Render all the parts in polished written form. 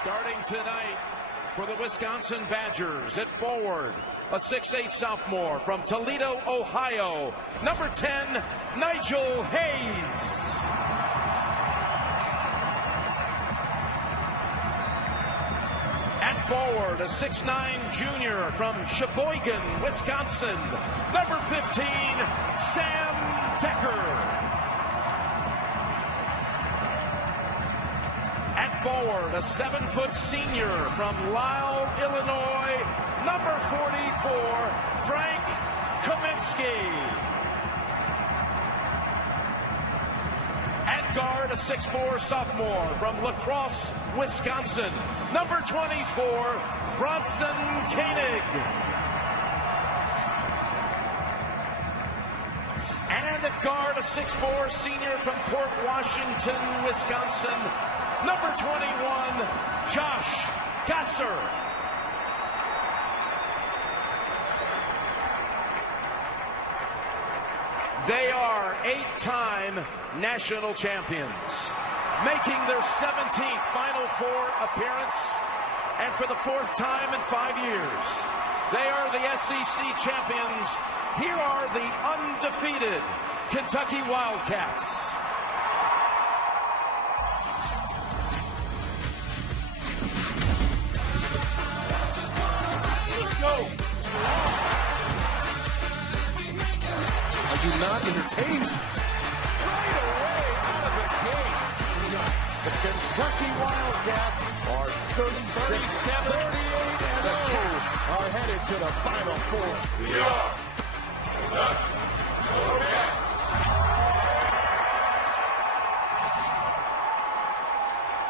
Starting tonight for the Wisconsin Badgers at forward, a 6'8" sophomore from Toledo, Ohio, number 10, Nigel Hayes. At forward, a 6'9" junior from Sheboygan, Wisconsin, number 15, Sam Decker. At forward, a 7-foot senior from Lisle, Illinois, number 44, Frank Kaminsky. At guard, a 6'4" sophomore from La Crosse, Wisconsin, number 24, Bronson Koenig. And at guard, a 6'4" senior from Port Washington, Wisconsin, number 21, Josh Gasser. They are 8-time national champions, making their 17th Final Four appearance, and for the 4th time in 5 years. They are the SEC champions. Here are the undefeated Kentucky Wildcats. Are you not entertained? Right away out of the gate. The Kentucky Wildcats are 37, 38, and the Cats are headed to the Final Four. We are Kentucky Wildcats.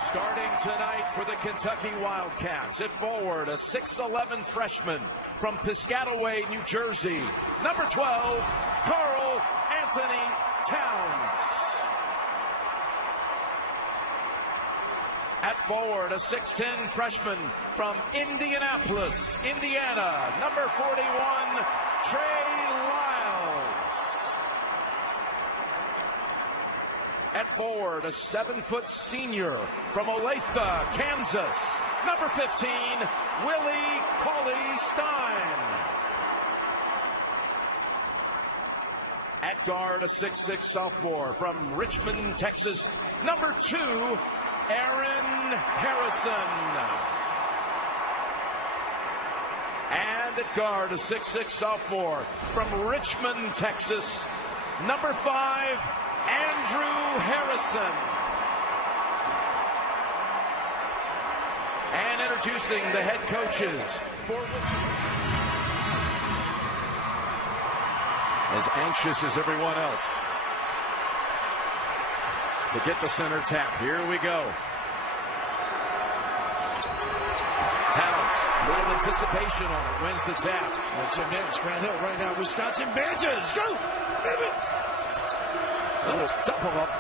Starting tonight for the Kentucky Wildcats, at forward, a 6'11" freshman from Piscataway, New Jersey, number 12, Karl Anthony Towns. At forward, a 6'10" freshman from Indianapolis, Indiana, number 41, Trey Lyles. At forward, a 7-foot senior from Olathe, Kansas, number 15, Willie Cauley-Stein. At guard, a 6'6" sophomore from Richmond, Texas, number 2, Aaron Harrison. And at guard, a 6'6" sophomore from Richmond, Texas, number 5, Andrew Harrison. And introducing the head coaches for as anxious as everyone else to get the center tap. Here we go. Towns, little anticipation on it, wins the tap. That's a next Grant Hill right now. Wisconsin Badgers, go! A little double up.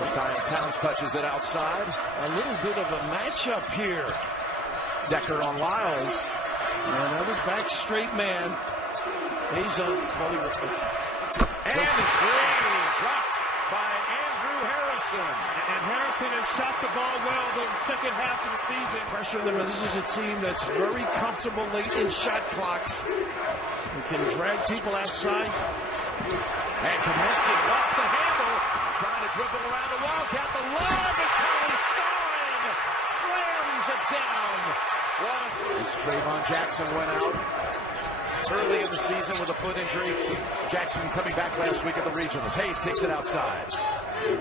This time Towns touches it outside. A little bit of a matchup here. Decker on Lyles. Another back straight man. He's on. And the three dropped by Andrew Harrison. And Harrison has shot the ball well the second half of the season. Pressure them. This is a team that's very comfortable late in shot clocks. They can drag people outside. And Kaminsky lost the handle, trying to dribble around the Wildcat. The lob, and Cauley-Stein slams it down. As Trayvon Jackson went out early in the season with a foot injury. Jackson coming back last week at the regionals. Hayes kicks it outside.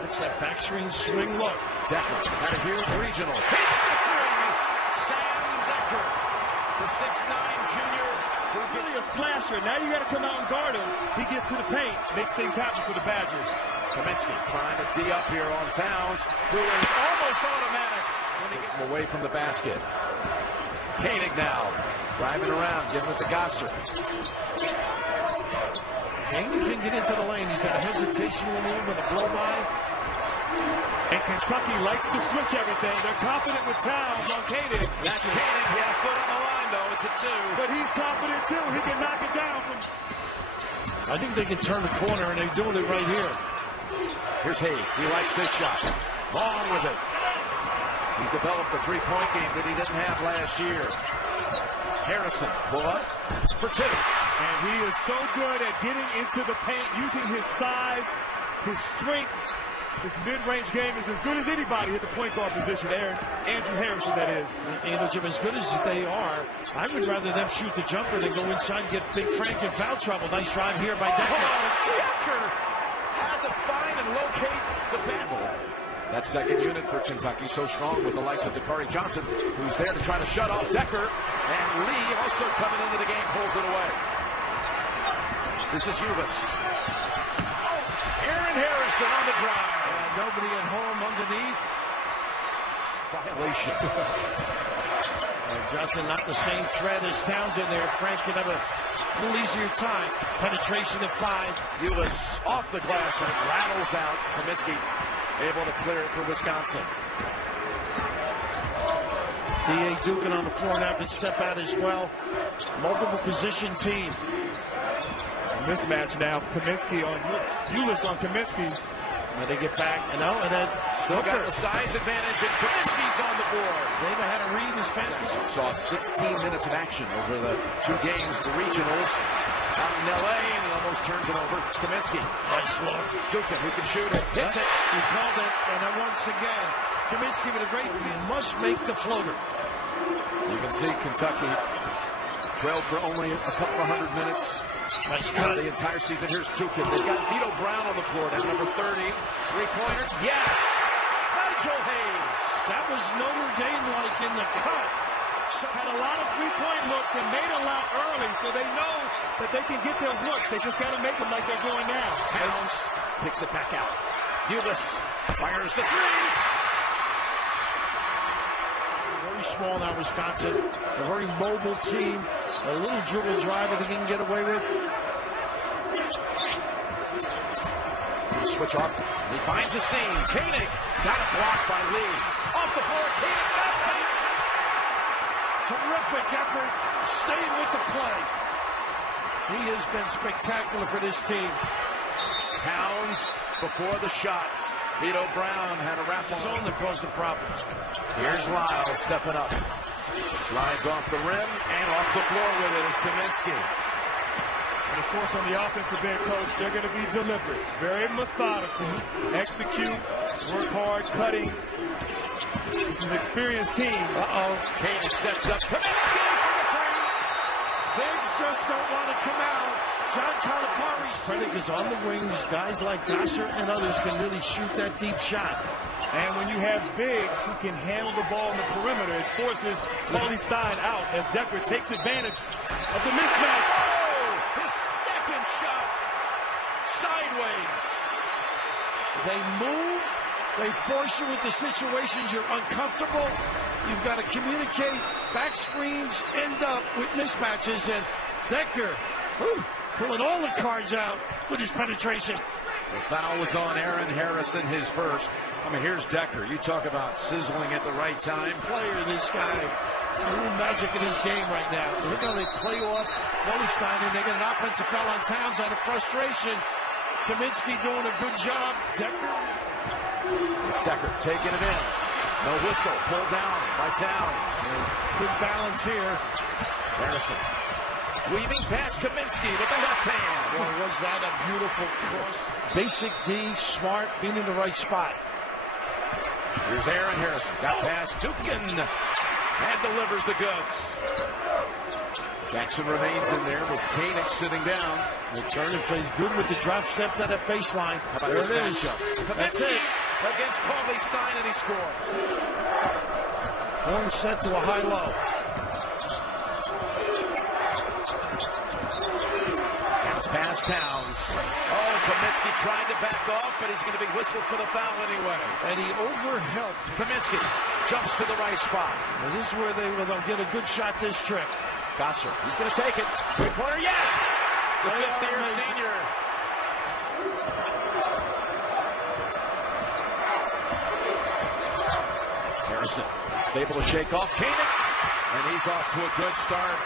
That's that backstream swing look. Decker had a huge regional. Hits the three. Sam Decker, the 6'9" junior. Really a slasher. Now you got to come out and guard him. He gets to the paint, makes things happen for the Badgers. Kaminsky trying to D up here on Towns, who is almost automatic when he gets him away from the basket. Koenig now driving around, giving it to Gasser. Koenig can get into the lane. He's got a hesitational move and a blow by. And Kentucky likes to switch everything. They're confident with Towns on Koenig. That's Koenig. He had a foot on the line, though. It's a 2. But he's confident, too. He can knock it down from... I think they can turn the corner, and they're doing it right here. Here's Hayes. He likes this shot. Long with it. He's developed a three-point game that he didn't have last year. Harrison, pull up for two. And he is so good at getting into the paint, using his size, his strength. His mid-range game is as good as anybody at the point guard position. Andrew Harrison, that is. You know, Jim, as good as they are, I would rather them shoot the jumper than go inside and get Big Frank in foul trouble. Nice drive here by Decker. Decker had to find and locate the basket. That second unit for Kentucky so strong with the likes of Dakari Johnson, who's there to try to shut off Decker. And Lee also coming into the game, pulls it away. This is Ulis. Aaron Harrison on the drive. Nobody at home underneath. Violation. And Johnson not the same threat as Townsend there. Frank can have a little easier time. Penetration at 5. Ulis off the glass and it rattles out. Kaminsky able to clear it for Wisconsin. D.A. Dukin on the floor now can step out as well. Multiple position team. Mismatch now. Kaminsky on Ulis on Kaminsky. And they get back, and then still got the size advantage, and Kaminsky's on the board. They know how to read as fast as saw 16 minutes of action over the 2 games, the regionals out in L.A., and he almost turns it over. Kaminsky. Nice look. Dukin, who can shoot it, hits it. He called it, and then once again, Kaminsky with a great feed, must make the floater. You can see Kentucky trailed for only a couple of 100 minutes. Nice cut. The entire season. Here's Dukin. They've got Vito Brown on the floor now, number 30. Three-pointer. Yes! Nigel Hayes. That was Notre Dame-like in the cut. Had a lot of three-point looks and made a lot early, so they know that they can get those looks. They just got to make them like they're doing now. Towns picks it back out. Ulis fires the three. Very small now, Wisconsin. A very mobile team. A little dribble drive I think he can get away with. Switch off. He finds a seam. Koenig got it blocked by Lee. Off the floor. Koenig got it. Terrific effort. Staying with the play. He has been spectacular for this team. Towns before the shot. Vito Brown had a wrap His own that caused the problems. Here's Lyle stepping up. Slides off the rim and off the floor with it is Kaminsky. And of course, on the offensive end, coach, they're going to be deliberate, very methodical, execute, work hard, cutting. This is an experienced team. Koenig sets up Kaminsky for the three. Bigs just don't want to come out. John Calipari's credit is on the wings. Guys like Gasser and others can really shoot that deep shot. And when you have bigs who can handle the ball in the perimeter, it forces Paulie Stein out as Decker takes advantage of the mismatch. Oh, his second shot sideways. They move. They force you into situations you're uncomfortable. You've got to communicate. Back screens end up with mismatches. And Decker pulling all the cards out with his penetration. The foul was on Aaron Harrison, his first. I mean, here's Decker. You talk about sizzling at the right time. Player, this guy. A little magic in his game right now. Look how they play off Wallenstein, and they get an offensive foul on Towns out of frustration. Kaminsky doing a good job. Decker. It's Decker taking it in. No whistle. Pulled down by Towns. Good balance here. Harrison weaving past Kaminsky with the left hand. Boy, was that a beautiful cross. Basic D, smart, being in the right spot. Here's Aaron Harrison. Got past Dukin and delivers the goods. Jackson remains in there with Koenig sitting down. The turn and plays good with the drop step to that baseline. How about there this it is. matchup? That's Kaminsky it. against Paulie Stein, and he scores. One set to a high-low. Past Towns. Oh, Kaminsky tried to back off, but he's going to be whistled for the foul anyway. And he overhelped. Kaminsky jumps to the right spot. And this is where they'll get a good shot this trip. Gasser, he's going to take it. Three-pointer, yes! The fifth-year senior. Harrison is able to shake off Koenig, and he's off to a good start.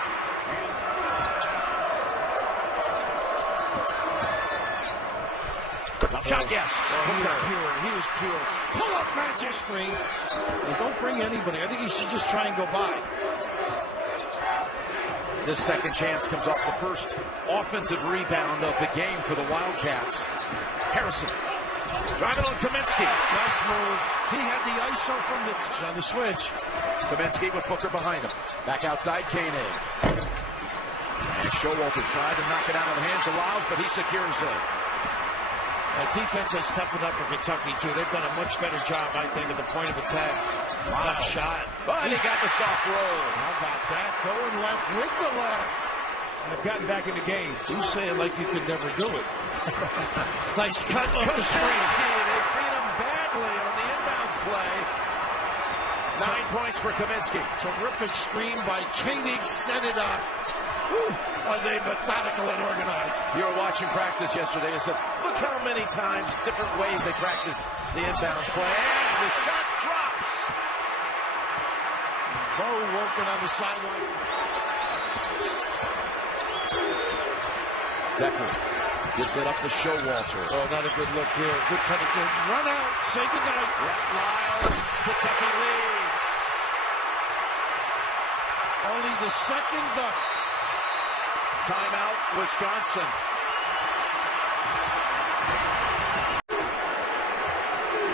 Shot, yes. He is pure. He is pure. Pull up magic screen. And don't bring anybody. I think he should just try and go by. This second chance comes off the first offensive rebound of the game for the Wildcats. Harrison driving on Kaminsky. Nice move. He had the ISO from on the switch. Kaminsky with Booker behind him. Back outside, Koenig. And Showalter tried to knock it out of the hands of Lyles, but he secures it. That defense has toughened up for Kentucky, too. They've done a much better job, I think, at the point of attack. Tough shot. But he got the soft roll. How about that? Going left with the left. And have gotten back in the game. You say it like you could never do it. Nice cut off the screen. They beat him badly on the inbounds play. 9 points for Kaminsky. Terrific screen by Koenig. Set it up. Whew. Are they methodical and organized? You were watching practice yesterday and said, look how many times, different ways they practice the inbounds play. And the shot drops. Bo working on the sideline. Decker gives it up to Showalter. Oh, not a good look here. Good penetration. Run out. Say goodnight. Lyles. Kentucky leads. Only the second duck. Timeout, Wisconsin.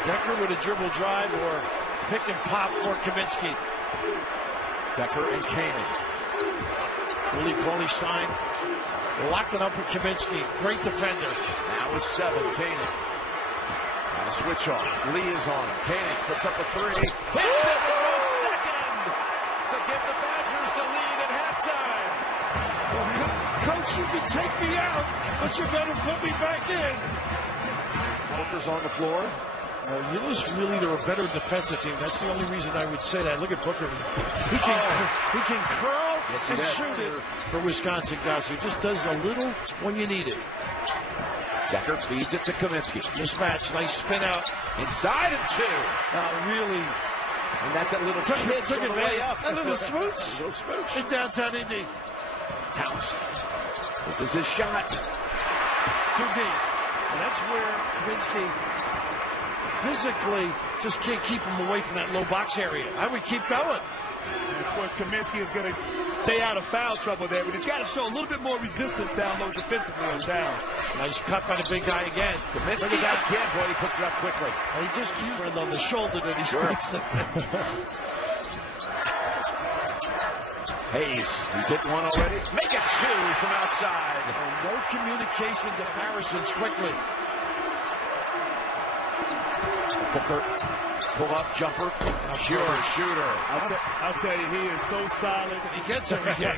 Decker with a dribble drive or pick and pop for Kaminsky. Decker and Koenig. Willie Cauley-Stein locking up with Kaminsky. Great defender. Now is 7. Koenig. Got a switch off. Lee is on him. Koenig puts up a 3. Hits it with 1 second to give the Badgers the lead at halftime. Well, Coach, you can take me out, but you better put me back in. Booker's on the floor. Ulis really, they're a better defensive team. That's the only reason I would say that. Look at Booker. He can curl and shoot it for Wisconsin guys. He just does a little when you need it. Decker feeds it to Kaminsky. Mismatch, nice spin out. Inside and 2. Really. And that's a little kiss on the way up. A little smooch. A little smooch. In downtown Indy. Towns. This is his shot. Too deep. And that's where Kaminsky physically just can't keep him away from that low box area. I would keep going. And of course, Kaminsky is going to stay out of foul trouble there, but he's got to show a little bit more resistance down low defensively on Towns. Nice cut by the big guy again. Kaminsky again, boy, he puts it up quickly. He just friend on the shoulder that he strikes them. Hayes, he's hit one already. Make it 2 from outside. And no communication to Harrison's quickly. Booker, pull up, jumper, pure shooter. I'll tell you, he is so solid. He gets every game.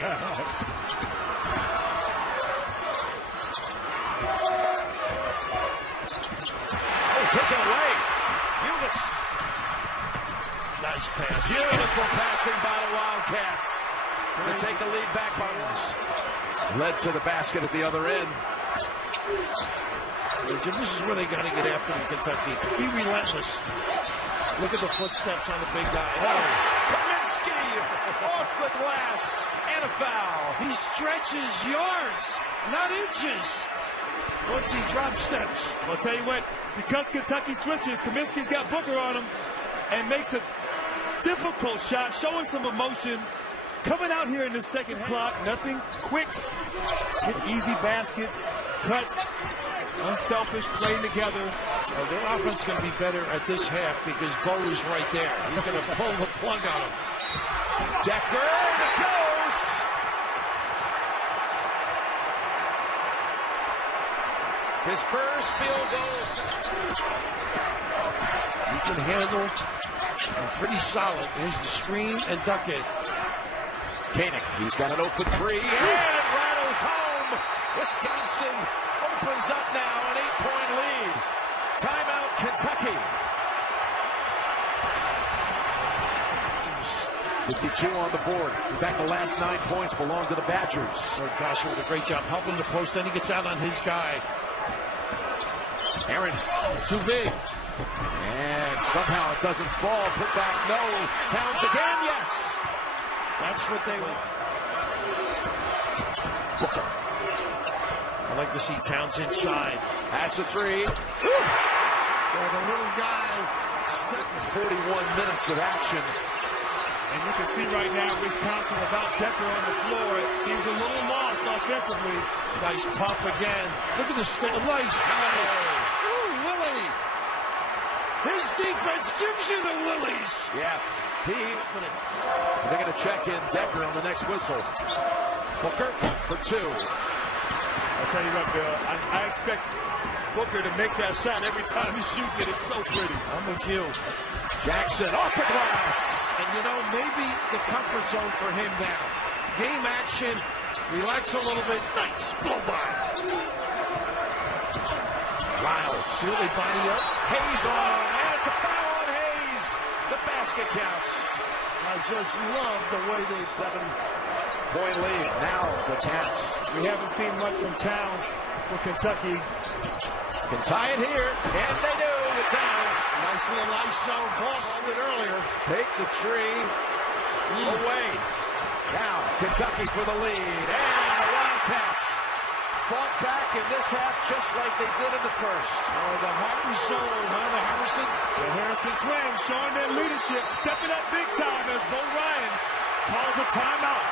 Oh, taken away. Ulis. Nice pass. Beautiful passing by the Wildcats to take the lead back by 1. Led to the basket at the other end. Jim, this is where they got to get after him, Kentucky. Be relentless. Look at the footsteps on the big guy. Oh, Kaminsky off the glass and a foul. He stretches yards, not inches, once he drops steps. Well, I'll tell you what, because Kentucky switches, Kaminsky's got Booker on him and makes a difficult shot, showing some emotion. Coming out here in the second clock, nothing quick. Get easy baskets, cuts, unselfish, playing together. Well, their offense is going to be better at this half because Bo is right there. He's going to pull the plug on him. Decker, and it goes. His first field goal. He can handle pretty solid. Here's the screen and duck it. Koenig, he's got an open 3, and it rattles home. Wisconsin opens up now an 8-point lead. Timeout, Kentucky. 52 on the board. In fact, the last 9 points belong to the Badgers. Oh, gosh, he did a great job helping the post. Then he gets out on his guy. Aaron, too big. And somehow it doesn't fall. Put back, no. Towns again, yes. That's what they want. I like to see Towns inside. That's a three. Yeah, the little guy stepped 41 minutes of action. And you can see right now Wisconsin without Decker on the floor. It seems a little lost offensively. Nice pump again. Look at this nice. Ooh, Willie. His defense gives you the Willies. Yeah. They're going to check in Decker on the next whistle. Booker for two. I'll tell you what, Bill. I expect Booker to make that shot every time he shoots it. It's so pretty. I'm with you. Jackson off the glass. And you know, maybe the comfort zone for him now. Game action, relax a little bit. Nice blow by. Lyles. See they body up? Hayes on. And it's a foul on Hayes. The basket counts. I just love the way they 7-point lead. Now the Cats. We haven't seen much from Towns for Kentucky. Can tie it here. And they do with Towns. nice little ISO. Boston did earlier. Take the three away. Now Kentucky for the lead. And the Wildcats fought back in this half just like they did in the first. Oh, the heart and soul, huh? The Harrisons. The Harrison twins showing their leadership, stepping up big time as Bo Ryan calls a timeout.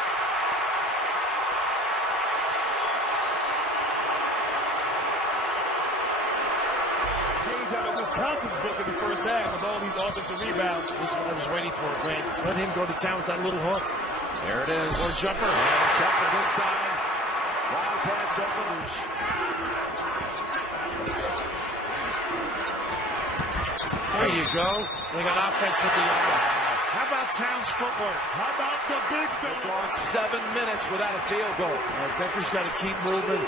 Page out of Wisconsin's book in the first half with all these offensive rebounds. This is what I was waiting for, Grant. Let him go to town with that little hook. There it is. Or jumper. And jumper this time. Wildcats open. There you go. They got offense with the arm. How about Towns' footwork? How about the big fella? Gone 7 minutes without a field goal. Decker's got to keep moving.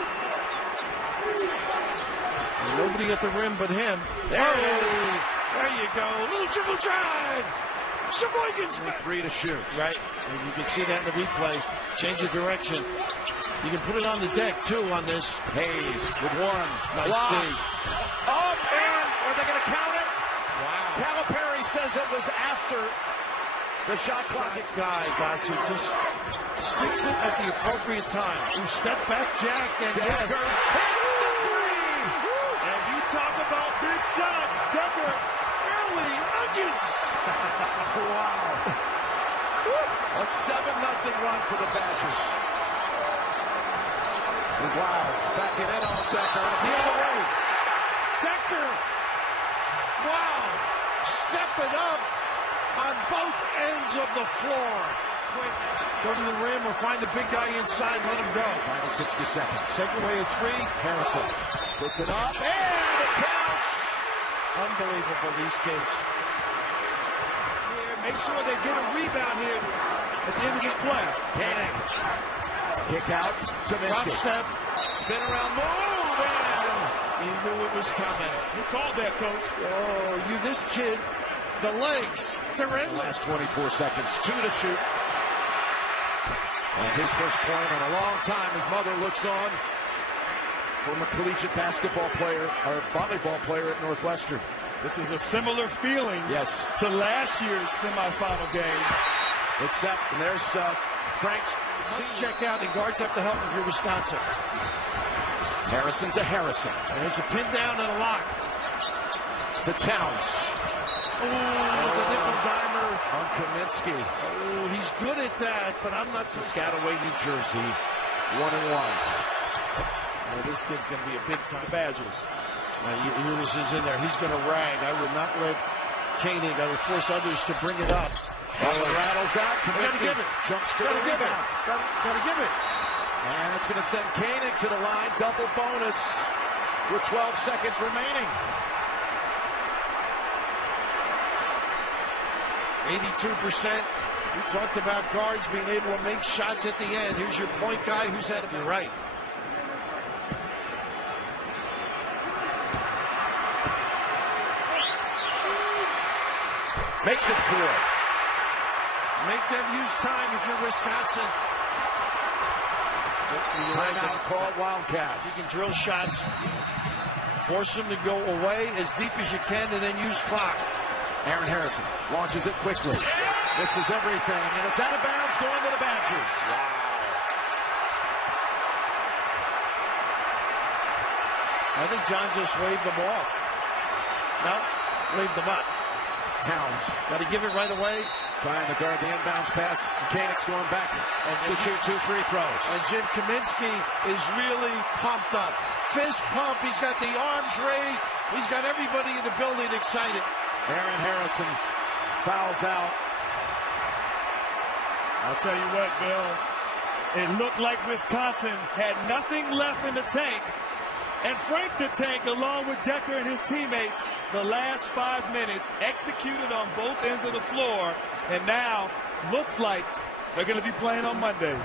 And nobody at the rim but him. There it is. There you go. Little dribble drive. Sheboygan's Only 3 to shoot. right. And you can see that in the replay. Change of direction. You can put it on the deck, too, on this. Hayes with one. Nice Blocked. D. Up and are they going to count it? Wow. Calipari says it was after the shot clock. Guy, guys, who just sticks it at the appropriate time. You step back, Jack, and Decker yes. hits the three. And you talk about big shots, Decker. Early onions. Wow. A 7-0 run for the Badgers. Is Lyles backing in on Decker. The other way. Decker. Wow. Stepping up on both ends of the floor. Quick. Go to the rim or find the big guy inside. Let him go. Final 60 seconds. Take away a three. Harrison puts it up and it counts. Unbelievable, these kids. Yeah, make sure they get a rebound here at the end of this play. Panic. Kick out. Drop Kaminsky. step. Spin around. Move. And He knew it was coming. You called that, Coach. Oh, this kid, the legs, they're endless. last 24 seconds. 2 to shoot. And his first point in a long time. His mother looks on. Former collegiate basketball player, or volleyball player at Northwestern. This is a similar feeling Yes. to last year's semifinal game. Except, and there's Frank. Let's check out, and guards have to help if you're Wisconsin. Harrison to Harrison. There's a pin down and a lock. To Towns. Ooh, the nickel dimer. On Kaminsky. Oh, he's good at that, but I'm not so Piscataway, New Jersey. 1-1. Oh, this kid's going to be a big-time Badgers. Ulis is in there. He's going to rag. I would not let Koenig. I would force others to bring it up. And it rattles out. Gotta give it. Jumps to Gotta the give it. rebound. Gotta give it. And it's going to send Koenig to the line. Double bonus with 12 seconds remaining. 82%. We talked about guards being able to make shots at the end. Here's your point guy who's had it. You're right. Makes it 4. Make them use time if you're Wisconsin. Timeout called Wildcats. You can drill shots. Force them to go away as deep as you can and then use clock. Aaron Harrison launches it quickly. This is everything, and it's out of bounds going to the Badgers. I think John just waved them off. No, waved them up. Towns got to give it right away. Trying to guard the inbounds pass. Koenig's going back to shoot 2 free throws. And Jim Kaminsky is really pumped up. Fist pump. He's got the arms raised. He's got everybody in the building excited. Aaron Harrison fouls out. I'll tell you what, Bill. It looked like Wisconsin had nothing left in the tank. And Frank the Tank, along with Decker and his teammates, the last 5 minutes executed on both ends of the floor. And now looks like they're going to be playing on Monday.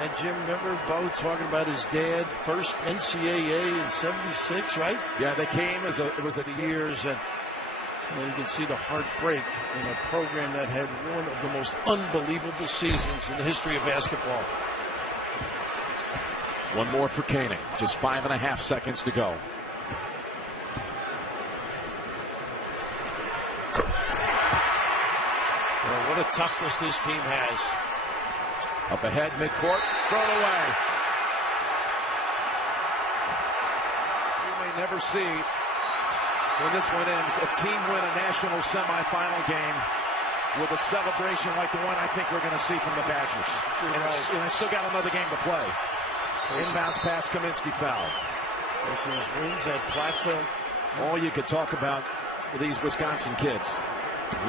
And Jim, remember Bo talking about his dad, first NCAA in '76, right? Yeah, they came as it was years, and you can see the heartbreak in a program that had one of the most unbelievable seasons in the history of basketball. One more for Koenig. Just 5.5 seconds to go. Well, what a toughness this team has. Up ahead, midcourt, thrown away. You may never see, when this one ends, a team win a national semifinal game with a celebration like the one I think we're going to see from the Badgers. And they still got another game to play. Inbounds pass, Kaminsky foul. Versus wins at Platteville. All you could talk about with these Wisconsin kids.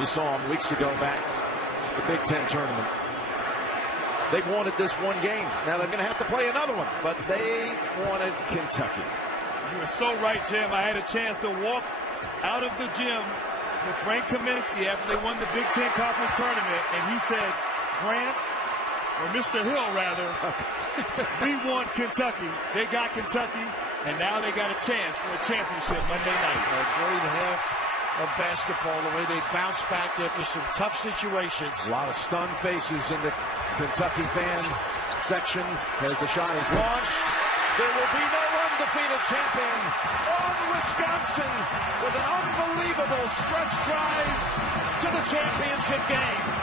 You saw them weeks ago back at the Big Ten tournament. They've wanted this one game. Now they're going to have to play another one, but they wanted Kentucky. You were so right, Jim. I had a chance to walk out of the gym with Frank Kaminsky after they won the Big Ten Conference tournament, and he said, Grant, or Mr. Hill, rather, we want Kentucky. They got Kentucky, and now they got a chance for a championship Monday night. A great half of basketball, the way they bounce back after some tough situations. A lot of stunned faces in the Kentucky fan section as the shot is launched. There will be no undefeated champion on Wisconsin with an unbelievable stretch drive to the championship game.